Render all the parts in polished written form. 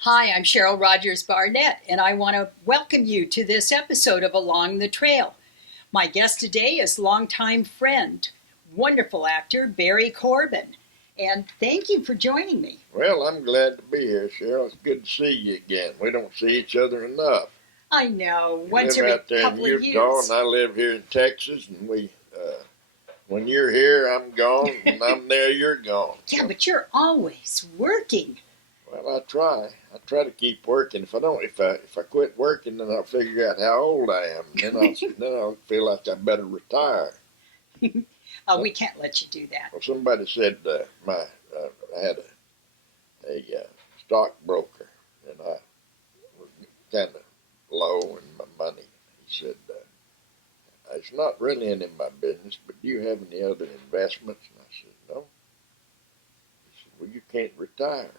Hi, I'm Cheryl Rogers Barnett, and I want to welcome you to this episode of Along the Trail. My guest today is longtime friend, wonderful actor Barry Corbin, and thank you for joining me. Well, I'm glad to be here, Cheryl. It's good to see you again. We don't see each other enough. I know, You once live every out there in couple of Utah, years. and I live here in Texas, and when you're here, I'm gone, and I'm there, you're gone. Yeah, but you're always working. Well, I try. I try to keep working. If I quit working, then I'll figure out how old I am. Then I'll feel like I better retire. We can't let you do that. Well, somebody said I had a stockbroker, and I was kind of low in my money. He said, "It's not really any of my business, but do you have any other investments?" And I said, "No." He said, "Well, you can't retire."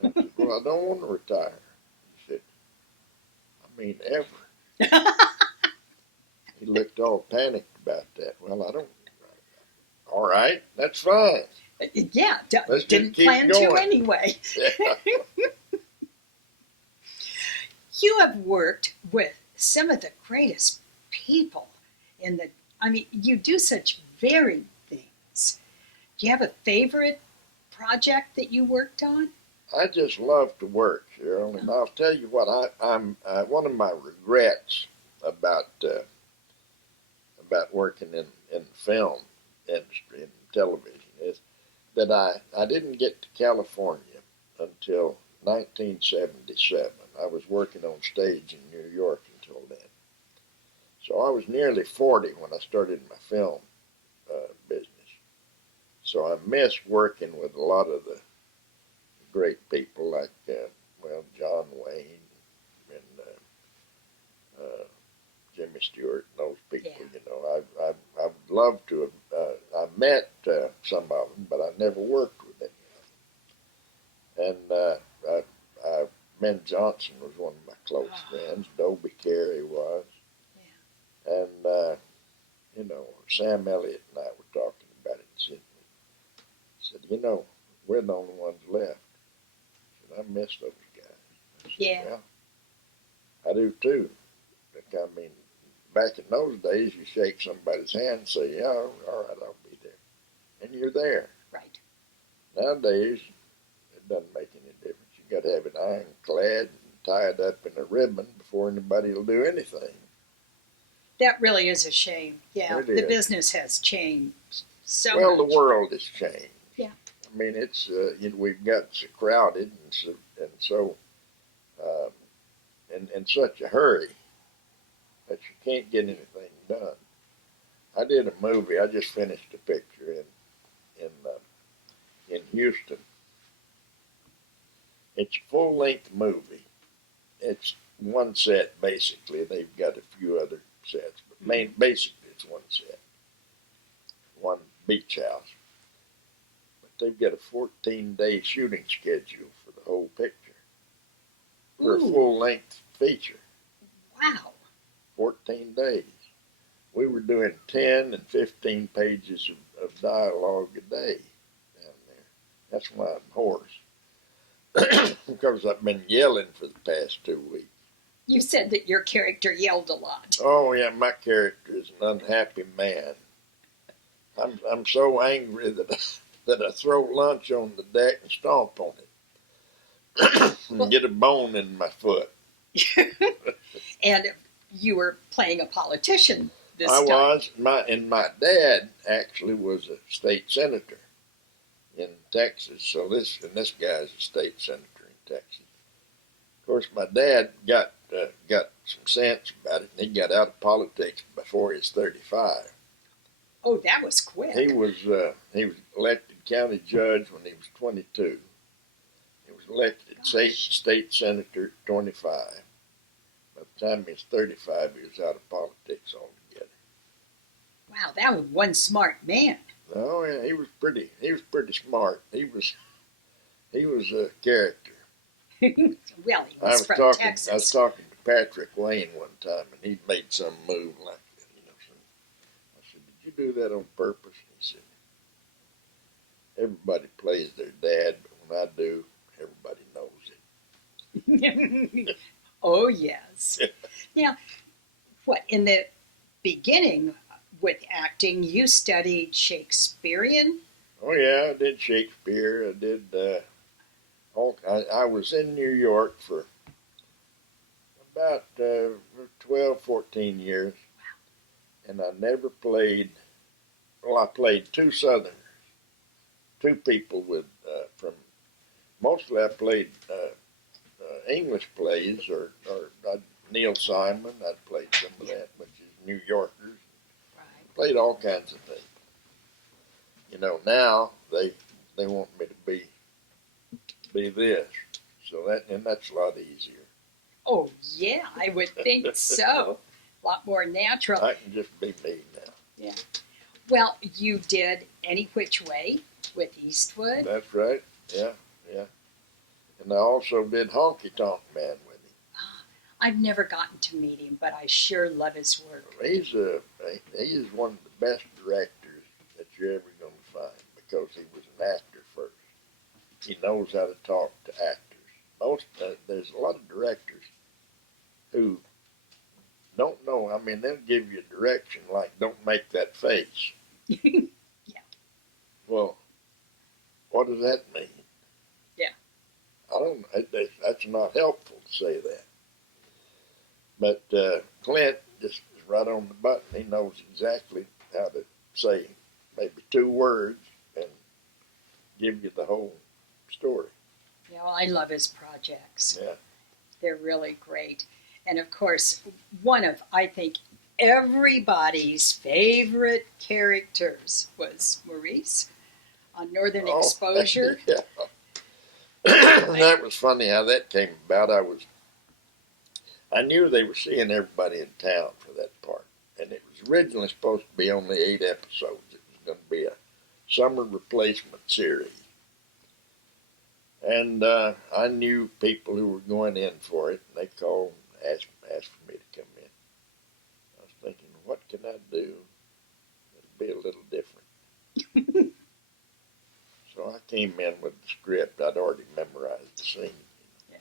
And I said, "Well, I don't want to retire." He said, "I mean, ever." He looked all panicked about that. Well, I don't. All right, that's fine. Yeah, Let's didn't just keep plan going. to anyway. Yeah. You have worked with some of the greatest people you do such varied things. Do you have a favorite project that you worked on? I just love to work, Cheryl, and I'll tell you what. I'm one of my regrets about working in film industry and television is that I didn't get to California until 1977. I was working on stage in New York until then. So I was nearly 40 when I started my film business. So I missed working with a lot of the great people like, John Wayne and Jimmy Stewart and those people. Yeah. You know, I would love to have. I met some of them, but I never worked with any of them. And Ben Johnson was one of my close friends. Dobie Carey was. Yeah. And Sam Elliott and I were talking about it. And said, we're the only ones left. I said, I miss those guys. I said, Yeah. well, I do too. I mean, back in those days, you shake somebody's hand and say, yeah, all right, I'll be there. And you're there. Right. Nowadays, it doesn't make any difference. You got to have it ironclad and tied up in a ribbon before anybody will do anything. That really is a shame. Yeah, It the is. business has changed so Well, much. the world has changed. Yeah. I mean, it's we've got so crowded and in such a hurry that you can't get anything done. I did a movie. I just finished a picture in Houston. It's a full length movie. It's one set basically. They've got a few other sets, but basically it's one set, one beach house. But they've got a 14-day shooting schedule for the whole picture for a full length feature. Wow. 14 days. We were doing 10 and 15 pages of dialogue a day down there. That's why I'm hoarse. Because I've been yelling for the past 2 weeks. You said that your character yelled a lot. Oh yeah, my character is an unhappy man. I'm so angry that I throw lunch on the deck and stomp on it and get a bone in my foot. And you were playing a politician this I time. was. My dad actually was a state senator in Texas. So this guy's a state senator in Texas. Of course, my dad got some sense about it, and he got out of politics before he was 35. Oh, that was quick. He was elected county judge when he was 22. He was elected state senator at 25. By the time he was 35, he was out of politics altogether. Wow, that was one smart man. Oh yeah, he was pretty smart. He was a character. Well, he was from Texas. I was talking to Patrick Wayne one time, and he made some move like that. I said, "Did you do that on purpose?" He said, "Everybody plays their dad, but when I do, everybody knows Oh, yes. Now, what, in the beginning with acting, you studied Shakespearean? Oh yeah, I did Shakespeare. I did. I was in New York for about 12, 14 years, and I never played. Well, I played two Southerners, two people with from. Mostly, I played English plays or Neil Simon. I'd played some of that, which is New Yorkers. Right. Played all kinds of things. You know, now they want me to be this, so that's a lot easier. Oh, yeah, I would think so. A lot more natural. I can just be me now. Yeah. Well, you did Any Which Way with Eastwood. That's right. Yeah, yeah. And I also did Honky Tonk Man with him. I've never gotten to meet him, but I sure love his work. He is one of the best directors that you're ever going to find because he was an actor first. He knows how to talk to actors. There's a lot of directors who don't know. I mean, they'll give you a direction like "Don't make that face." Yeah. Well, what does that mean? Yeah. I don't. That's not helpful to say that. But Clint just is right on the button. He knows exactly how to say maybe two words and give you the whole story. Yeah, well, I love his projects. Yeah. They're really great. And of course, one of, I think, everybody's favorite characters was Maurice on Northern Exposure. Yeah. That was funny how that came about. I knew they were seeing everybody in town for that part, and it was originally supposed to be only 8 episodes. It was going to be a summer replacement series. And I knew people who were going in for it, and they called and asked for me to come in. I was thinking, what can I do that'll be a little different? So I came in with the script. I'd already memorized the scene. Yeah.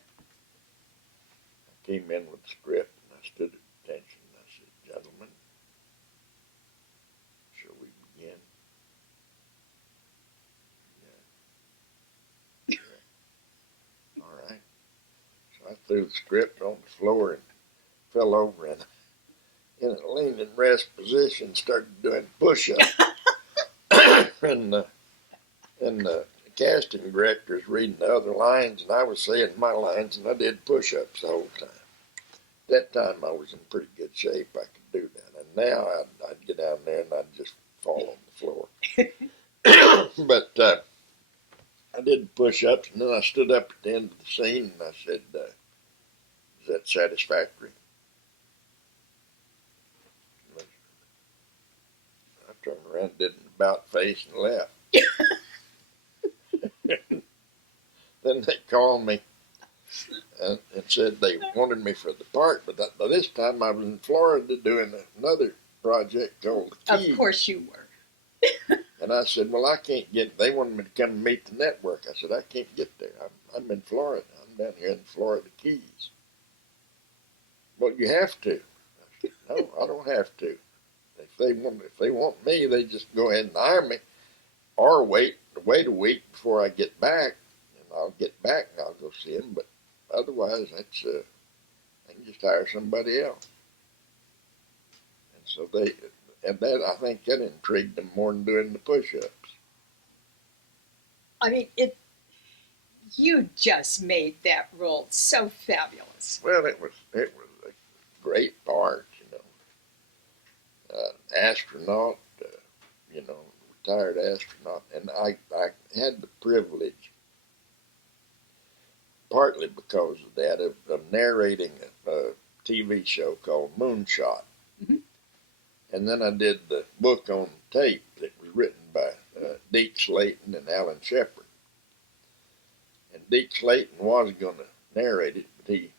I came in with the script, and I stood at attention. I said, gentlemen, shall we begin? Yeah. All right. So I threw the script on the floor and fell over and in a lean and rest position started doing push-ups. and the casting director was reading the other lines, and I was saying my lines, and I did push-ups the whole time. At that time, I was in pretty good shape. I could do that. And now I'd get down there and I'd just fall on the floor. But I did push-ups, and then I stood up at the end of the scene, and I said, is that satisfactory? I turned around, did an about face, and left. Then they called me and said they wanted me for the part, but by this time I was in Florida doing another project called The Keys. Of course you were. And I said, well, I can't get, they wanted me to come and meet the network. I said, I can't get there. I'm in Florida. I'm down here in the Florida Keys. Well, you have to. I said, no, I don't have to. If they want me, they just go ahead and hire me, or wait a week before I get back, and I'll get back and I'll go see them. But otherwise, that's I can just hire somebody else. And so I think that intrigued them more than doing the push-ups. I mean, you just made that role so fabulous. Well, it was a great part, astronaut, retired astronaut, and I had the privilege, partly because of that, of narrating a TV show called Moonshot. Mm-hmm. And then I did the book on tape that was written by Deke Slayton and Alan Shepard. And Deke Slayton was going to narrate it, but he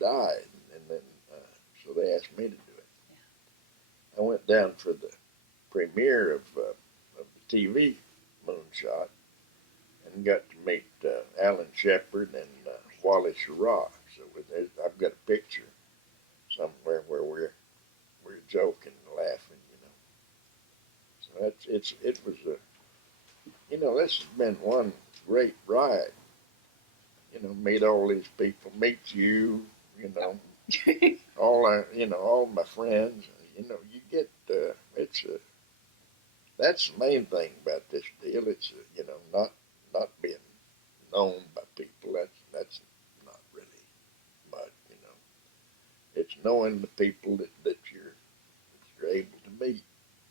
died, and then so they asked me to do it. Yeah. I went down for the premiere of the TV Moonshot and got to meet Alan Shepard and Wally Schirra. So I've got a picture somewhere where we're joking and laughing, So it was this has been one great ride. Meet all these people, meet you, all my friends. You get that's the main thing about this deal. It's not being known by people. That's not really much. It's knowing the people that you're able to meet.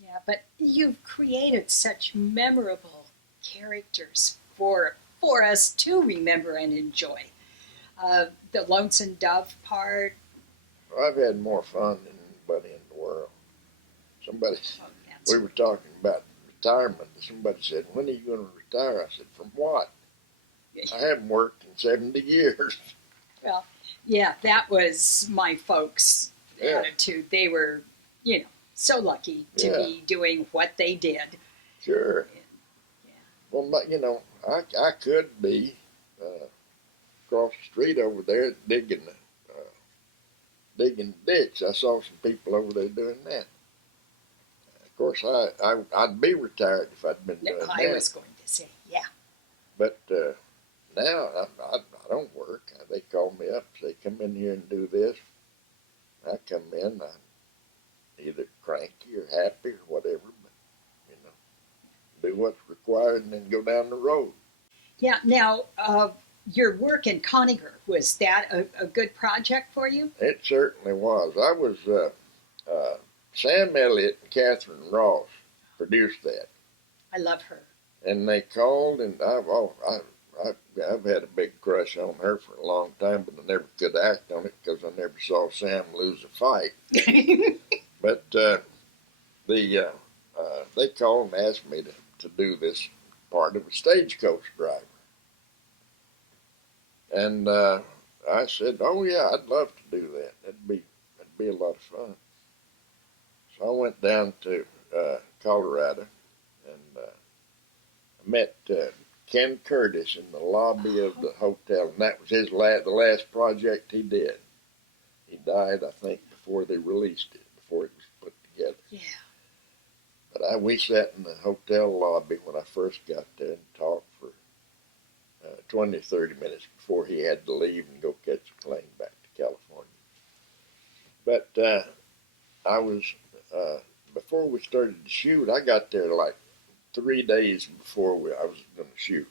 Yeah, but you've created such memorable characters for us to remember and enjoy. The Lonesome Dove part. I've had more fun than anybody in the world. Somebody, Oh, we were talking about retirement. Somebody said, "When are you going to retire?" I said, "From what? I haven't worked in 70 years." Well, yeah, that was my folks' attitude. They were, so lucky to be doing what they did. Sure. Yeah. Well, I could be across the street over there digging the ditch. I saw some people over there doing that. Of course, I'd be retired if I'd been doing that. I was going to say, yeah. But now I don't work. They call me up, say, "Come in here and do this." I come in, I'm either cranky or happy or whatever, but do what's required and then go down the road. Yeah. Now, your work in Conagher, was that a good project for you? It certainly was. I was Sam Elliott and Katharine Ross produced that. I love her. And they called, and I've had a big crush on her for a long time, but I never could act on it because I never saw Sam lose a fight. But they called and asked me to do this part of a stagecoach driver. And I said, "Oh yeah, I'd love to do that. That'd be a lot of fun." So I went down to Colorado, and I met Ken Curtis in the lobby of the hotel, and that was the last project he did. He died, I think, before they released it, before it was put together. Yeah. But we sat in the hotel lobby when I first got there and talked for 20 or 30 minutes before he had to leave and go catch a plane back to California. But I was, before we started to shoot, I got there like 3 days before I was going to shoot.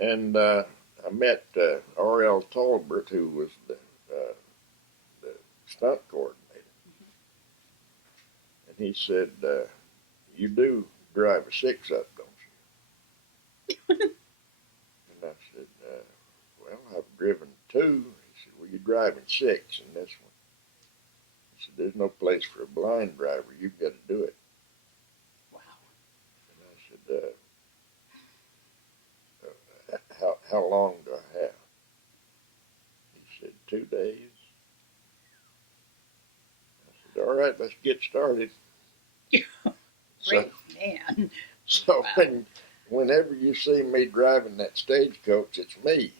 And I met R.L. Tolbert, who was the stunt coordinator. And he said, "You do drive a 6-up, don't you?" And I said, "Well, I've driven 2. He said, "Well, you're driving 6 in this one." He said, "There's no place for a blind driver. You've got to do it." Wow. And I said, how long do I have?" He said, 2 days. I said, "All right, let's get started." Great man. So Wow. whenever you see me driving that stagecoach, it's me.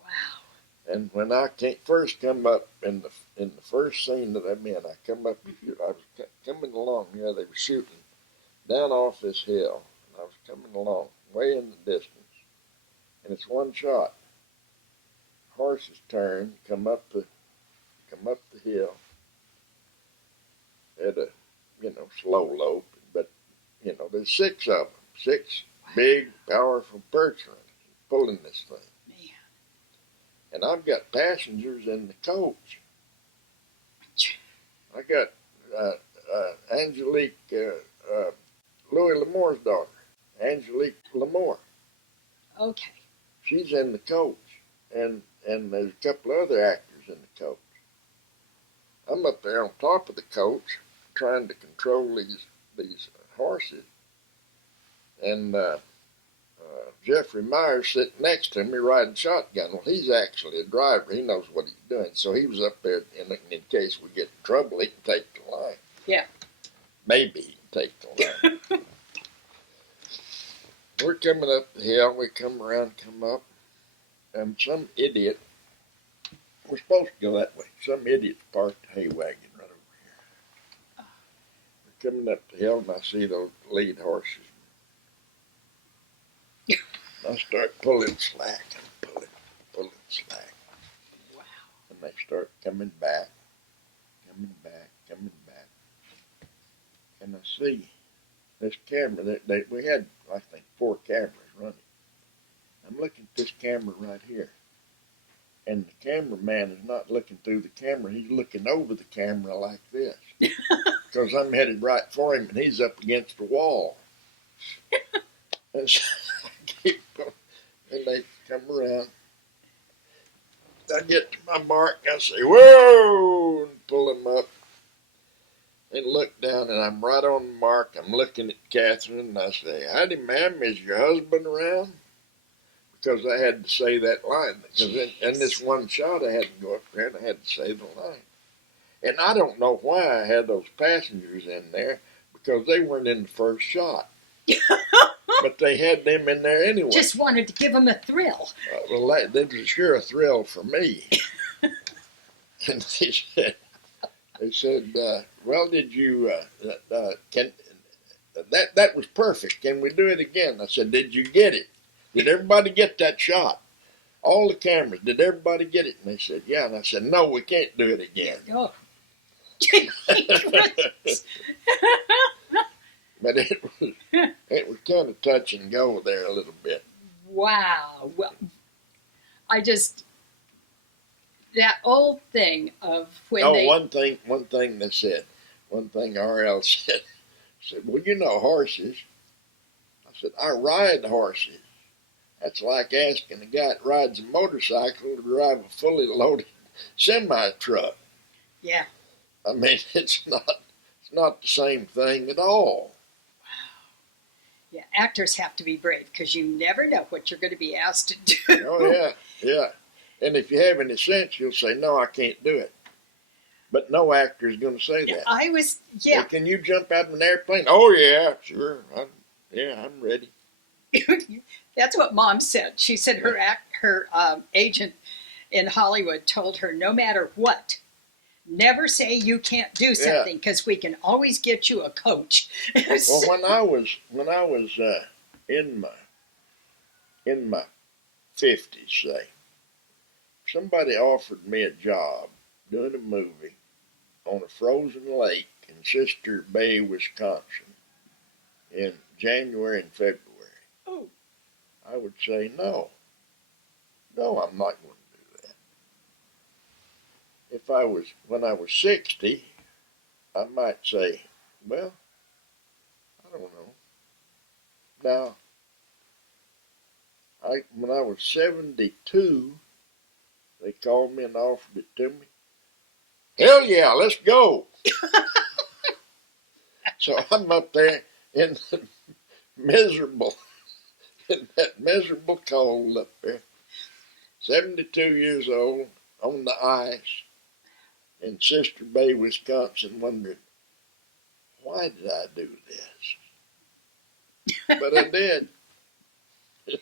Wow. And when I first come up in the first scene that I'm in, I come up. I was coming along. They were shooting down off this hill, and I was coming along way in the distance, and it's one shot. Horses turn, come up the hill at a slow lope, but there's 6 of them, 6 big, powerful perchers pulling this thing. Man. And I've got passengers in the coach. I got Angelique, Louis L'Amour's daughter, Angelique L'Amour. Okay. She's in the coach, and there's a couple of other actors in the coach. I'm up there on top of the coach trying to control these horses, and Jeffrey Myers sitting next to me riding shotgun. Well, he's actually a driver. He knows what he's doing. So he was up there in case we get in trouble, he can take the line. Yeah. Maybe he can take the line. We're coming up the hill. We come around, come up, and some idiot We're supposed to go that way. Some idiot parked the hay wagon right over here. We're coming up the hill, and I see those lead horses. I start pulling slack and pulling slack. Wow. And they start coming back. And I see this camera that we had, I think, 4 cameras running. I'm looking at this camera right here. And the cameraman is not looking through the camera. He's looking over the camera like this. Because I'm headed right for him, and he's up against the wall. And so I keep going, and they come around. I get to my mark, I say, whoa, and pull him up. And look down, and I'm right on the mark. I'm looking at Katharine, and I say, howdy, ma'am, is your husband around? Because I had to say that line. Because in this one shot, I had to go up there, and I had to say the line. And I don't know why I had those passengers in there, because they weren't in the first shot. But they had them in there anyway. Just wanted to give them a thrill. Well, that was sure a thrill for me. And they said, well, did you, that was perfect. Can we do it again? I said, did you get it? Did everybody get that shot? All the cameras, did everybody get it? And they said, yeah. And I said, no, we can't do it again. Oh. But it was kind of touch and go there a little bit. Wow. Well, that old thing of when one thing they said, one thing RL said, well, you know horses. I said, I ride horses. That's like asking a guy that rides a motorcycle to drive a fully loaded semi-truck. Yeah. I mean, it's not the same thing at all. Wow. Yeah, actors have to be brave because you never know what you're going to be asked to do. Oh, yeah. And if you have any sense, you'll say, no, I can't do it. But no actor is going to say that. Yeah. Well, can you jump out of an airplane? Oh, yeah, sure. I'm ready. That's what Mom said. She said her agent in Hollywood told her, no matter what, never say you can't do something because we can always get you a coach. Well, when I was in my 50s, say, somebody offered me a job doing a movie on a frozen lake in Sister Bay, Wisconsin, in January and February. Oh. I would say no. No, I'm not going to do that. When I was 60, I might say, well, I don't know. Now, when I was 72, they called me and offered it to me. Hell yeah, let's go. So I'm up there in that miserable cold up there, 72 years old, on the ice in Sister Bay, Wisconsin, wondering, why did I do this? But I did. In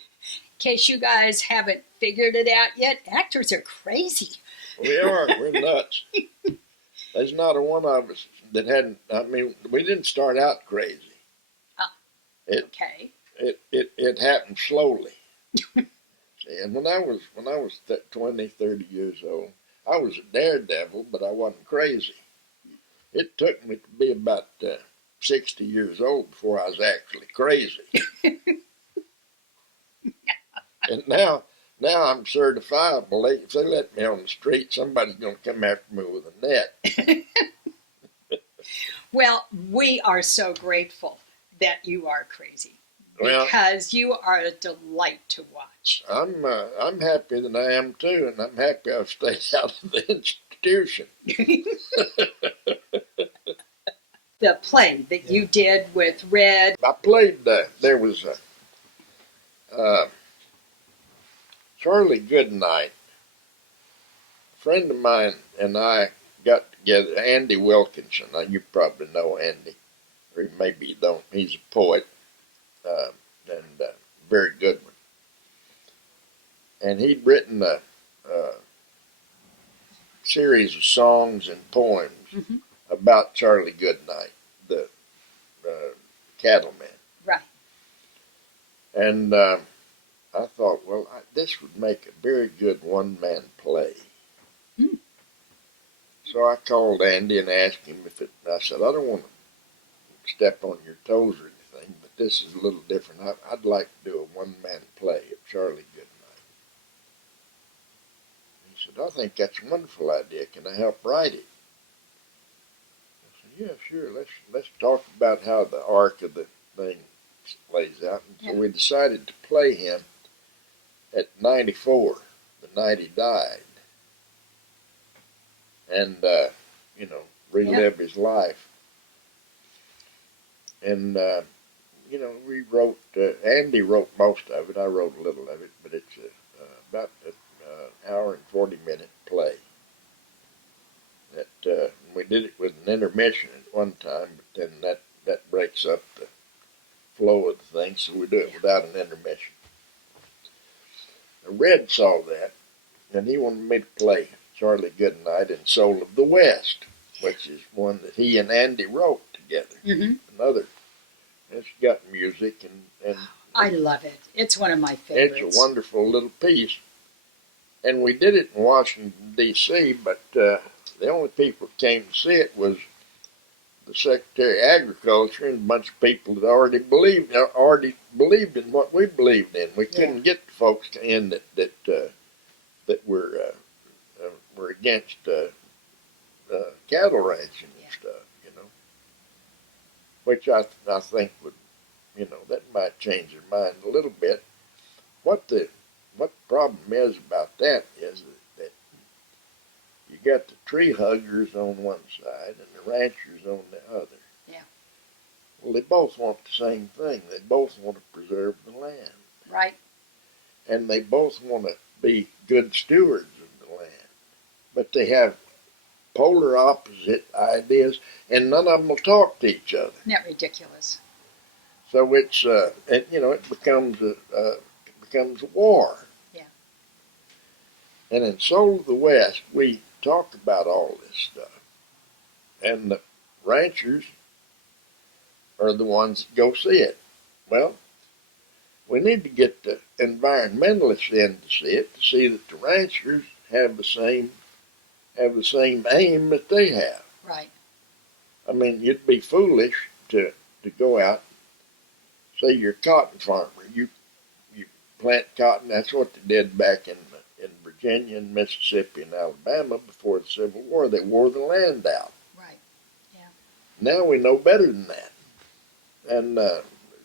case you guys haven't figured it out yet, actors are crazy. We are. We're nuts. There's not a one of us that hadn't, I mean, we didn't start out crazy. Okay. It happened slowly. And when I was 20, 30 years old, I was a daredevil, but I wasn't crazy. It took me to be about 60 years old before I was actually crazy. And now I'm certifiable. If they let me on the street, somebody's going to come after me with a net. Well, we are so grateful that you are crazy. Because you are a delight to watch. I'm happy that I am too, and I'm happy I've stayed out of the institution. The play that you did with Red. I played. There was Charlie Goodnight. A friend of mine and I got together. Andy Wilkinson. Now you probably know Andy, or maybe you don't. He's a poet. And very good one. And he'd written series of songs and poems Mm-hmm. about Charlie Goodnight, the cattleman. Right. And I thought, well, this would make a very good one-man play. Hmm. So I called Andy and asked him I said, I don't want to step on your toes or anything, but this is a little different. I'd like to do a one-man play of Charlie Goodnight. He said, I think that's a wonderful idea. Can I help write it? I said, yeah, sure. Let's talk about how the arc of the thing plays out. And so we decided to play him at 94, the night he died, and relive his life. And we wrote. Andy wrote most of it. I wrote a little of it, but it's about an hour and 40-minute play. That we did it with an intermission at one time, but then that breaks up the flow of the thing, so we do it without an intermission. Red saw that, and he wanted me to play Charlie Goodnight in Soul of the West, which is one that he and Andy wrote together. Mm-hmm. Another. It's got music and I love it. It's one of my favorites. It's a wonderful little piece. And we did it in Washington, D.C., but the only people that came to see it was the Secretary of Agriculture and a bunch of people that already believed in what we believed in. We couldn't get the folks in that were against cattle ranching and stuff, which I think would, that might change their mind a little bit. What the problem is about that is that you got the tree huggers on one side and the ranchers on the other. Yeah. Well, they both want the same thing. They both want to preserve the land. Right. And they both want to be good stewards of the land. But they have polar opposite ideas, and none of them will talk to each other. Isn't that ridiculous? So it's it becomes a war. Yeah. And in Soul of the West, we talk about all this stuff, and the ranchers are the ones that go see it. Well, we need to get the environmentalists in to see that the ranchers have the same aim that they have. Right. I mean, you'd be foolish to go out, say you're a cotton farmer, you plant cotton. That's what they did back in Virginia and Mississippi and Alabama before the Civil War. They wore the land out. Right. Yeah. Now we know better than that. And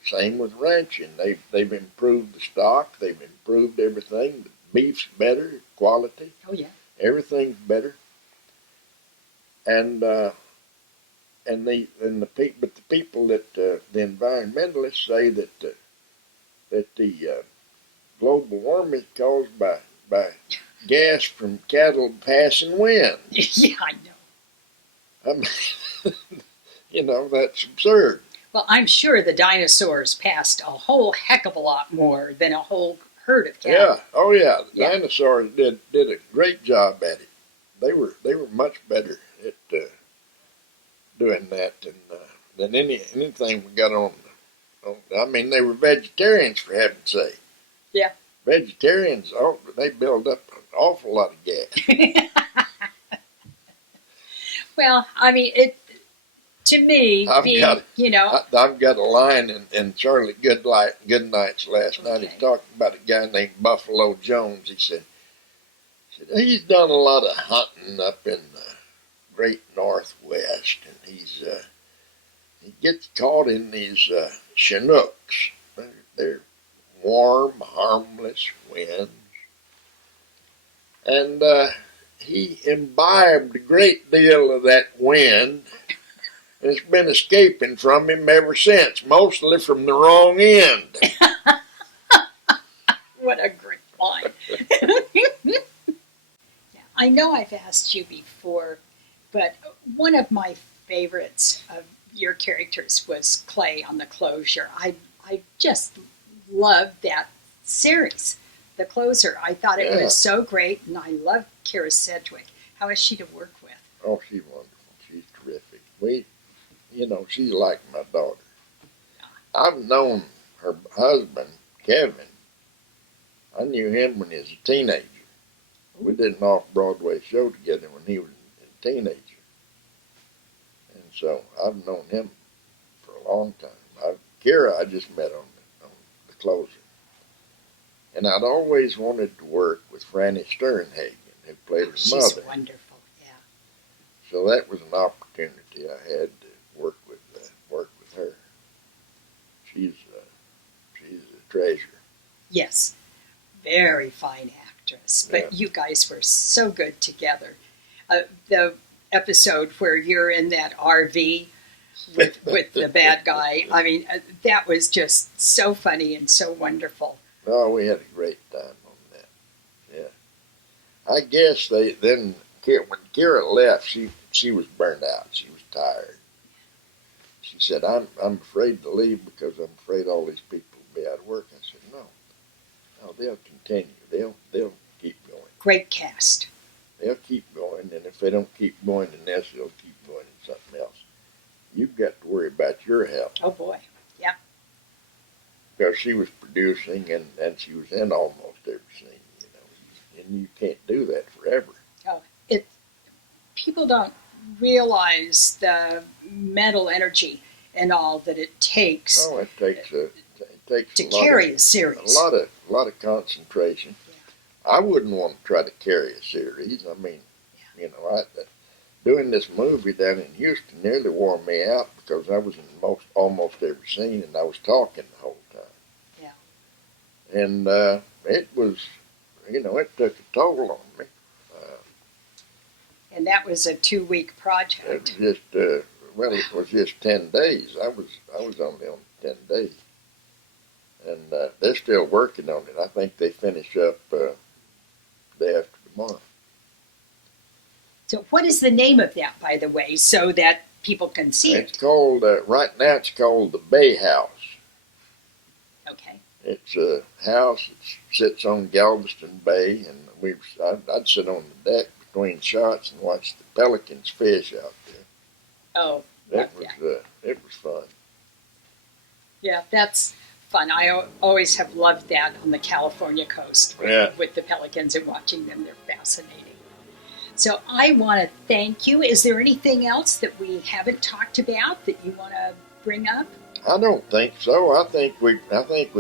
same with ranching. They've improved the stock. They've improved everything. The beef's better, quality. Oh yeah. Everything's better. And the people that the environmentalists say that the global warming is caused by gas from cattle passing wind. Yeah, I know. I mean, that's absurd. Well, I'm sure the dinosaurs passed a whole heck of a lot more than a whole herd of cattle. Yeah, oh yeah, the dinosaurs did a great job at it. They were much better at doing that than anything we got on. I mean, they were vegetarians, for heaven's sake. Yeah. Vegetarians, they build up an awful lot of gas. Well, I mean, to me, I've got a line in Charlie Goodnight's last night. He talked about a guy named Buffalo Jones. He said he's done a lot of hunting up in the great Northwest, and he gets caught in these Chinooks. They're warm, harmless winds. And he imbibed a great deal of that wind, and it's been escaping from him ever since, mostly from the wrong end. What a great line. I know I've asked you before, but one of my favorites of your characters was Clay on The Closure. I just loved that series, The Closer. I thought it was so great, and I loved Kira Sedgwick. How is she to work with? Oh, she's wonderful. She's terrific. She's like my daughter. I've known her husband, Kevin. I knew him when he was a teenager. We did an off-Broadway show together when he was a teenager. And so I've known him for a long time. Kira, I just met on the closer. And I'd always wanted to work with Franny Sternhagen, who played her mother. She's wonderful, yeah. So that was an opportunity I had to work with her. She's a treasure. Yes, very fine actress. But Yeah. you guys were so good together. The episode where you're in that RV with the bad guy, I mean, that was just so funny and so wonderful. Oh, we had a great time on that. Yeah. I guess when Kira left, she was burned out. She was tired. She said, I'm afraid to leave because I'm afraid all these people will be out of work. I said, no, they'll continue. They'll keep going. Great cast. They'll keep going, and if they don't keep going in this, they'll keep going in something else. You've got to worry about your health. Oh, boy. Yeah. Because she was producing, and she was in almost every scene, and you can't do that forever. Oh, people don't realize the mental energy and all that it takes Oh, it takes to a lot carry of, a series. a lot of concentration. Yeah. I wouldn't want to try to carry a series. I mean, doing this movie down in Houston nearly wore me out because I was in almost every scene and I was talking the whole time. Yeah. And it was, it took a toll on me. And that was a 2-week It project. was just, it was just 10 days. I was only on 10 days. And they're still working on it. I think they finish up day after tomorrow. So what is the name of that, by the way, so that people can see It's it? called, right now it's called the Bay House. Okay. It's a house that sits on Galveston Bay, and I'd sit on the deck between shots and watch the pelicans fish out there. Oh, It was fun. yeah, that's fun. I always have loved that on the California coast Yeah. with the pelicans and watching them. They're fascinating. So I want to thank you. Is there anything else that we haven't talked about that you want to bring up? I don't think so. I think we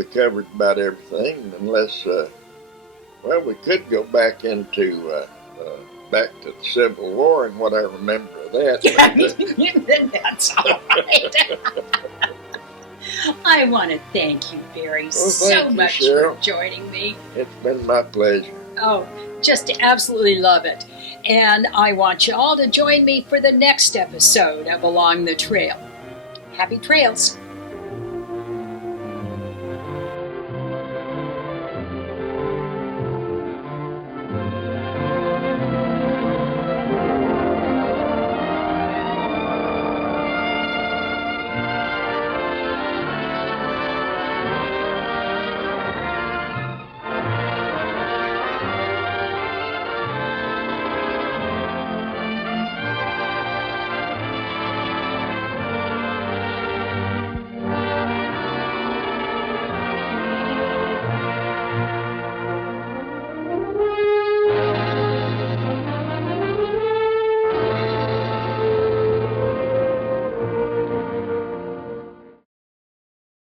covered about everything, unless we could go back into back to the Civil War and what I remember of that. Then that's all right. I want to thank you, Barry, so much for joining me. It's been my pleasure. Oh, just absolutely love it. And I want you all to join me for the next episode of Along the Trail. Happy trails.